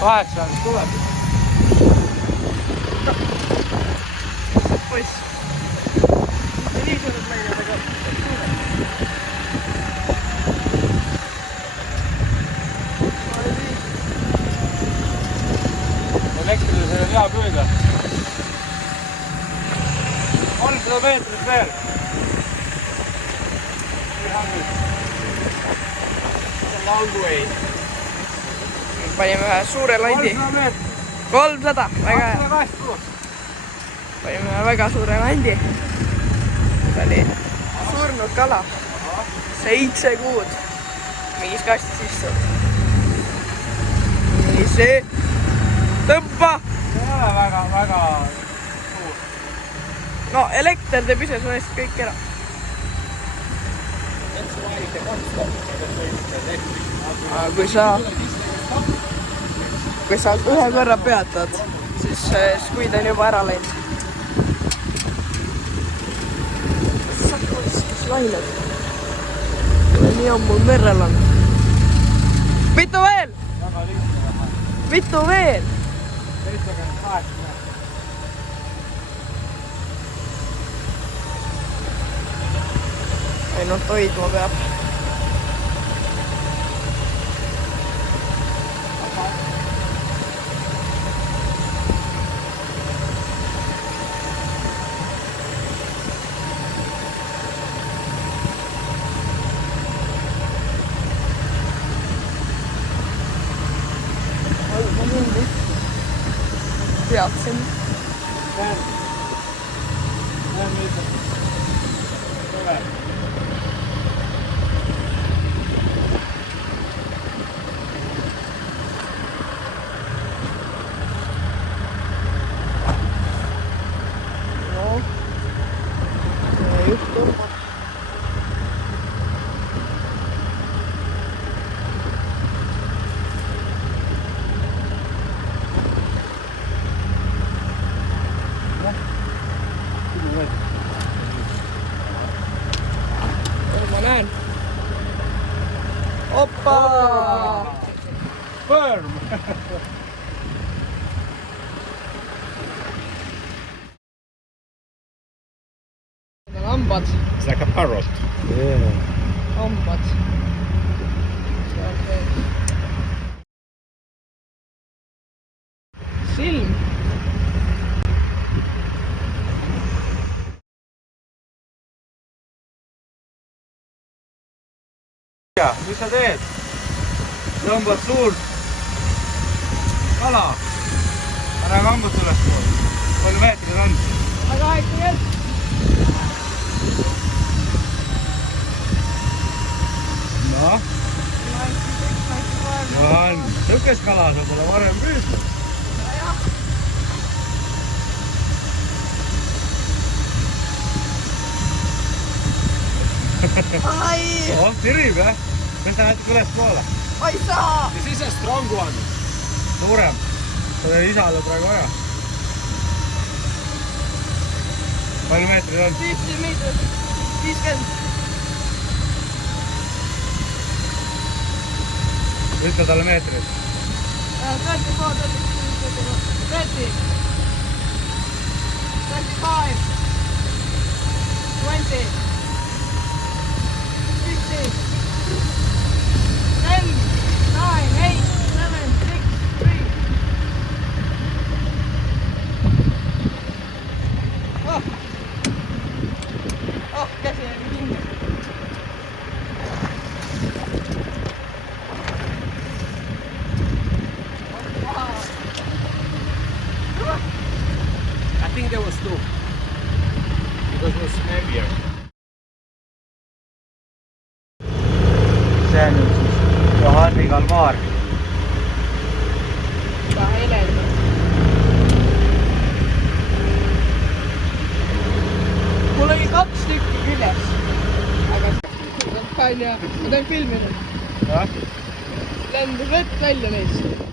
8 tuleb. Poiss. Nii suured läinud, aga suured. Elektrilisel on hea püüda. 300 meetrit veel. Panime ühe suure landi. 300 meetrit. 300, väga hea. Panime ühe väga suure landi. See oli surnud kala. 7 kuud. Mingis kastis istud. Nii see. Tõmba! See ei ole väga suur. No elekter teeb ise su eest kõik ära. Kui sa ühe korra peatad, siis skuid on juba ära läinud. Mis lained? Nii on mul merrel on. Mitu veel? Mitu veel? 78. Ainult hoidma peab. Peatsin. No, juht turma. Ma näen. Oppa! Firm! Lambad. It's like a parrot. Yeah. Lambad. Silm. Mis sa teed? Tõmbad suurt kala. Pane kambut üles pool. Palju meetrid on? 80. No? On. Tõkes kala sa pole varem püüdnud. Ai! Oh, tirib, jah? Tõsta natuke üles poole. Ai saa! Ja siis on strong one. Suurem. Seda isale praegu vaja. Palju meetrid on? 50 meetrit. 50. Ütle talle meetrid. 34, 30, 25, 20, 15, 10, 9, 8, 7, 6, 3. Oh, käsi jäi kinni. I think there was two. Because it was heavier. See on nüüd siis Johanni Kalmaar. Ka helendab. Mul oli 2 tükki küljes. Aga see on fine ja ma teen filmi nüüd. Lendas vett välja neist.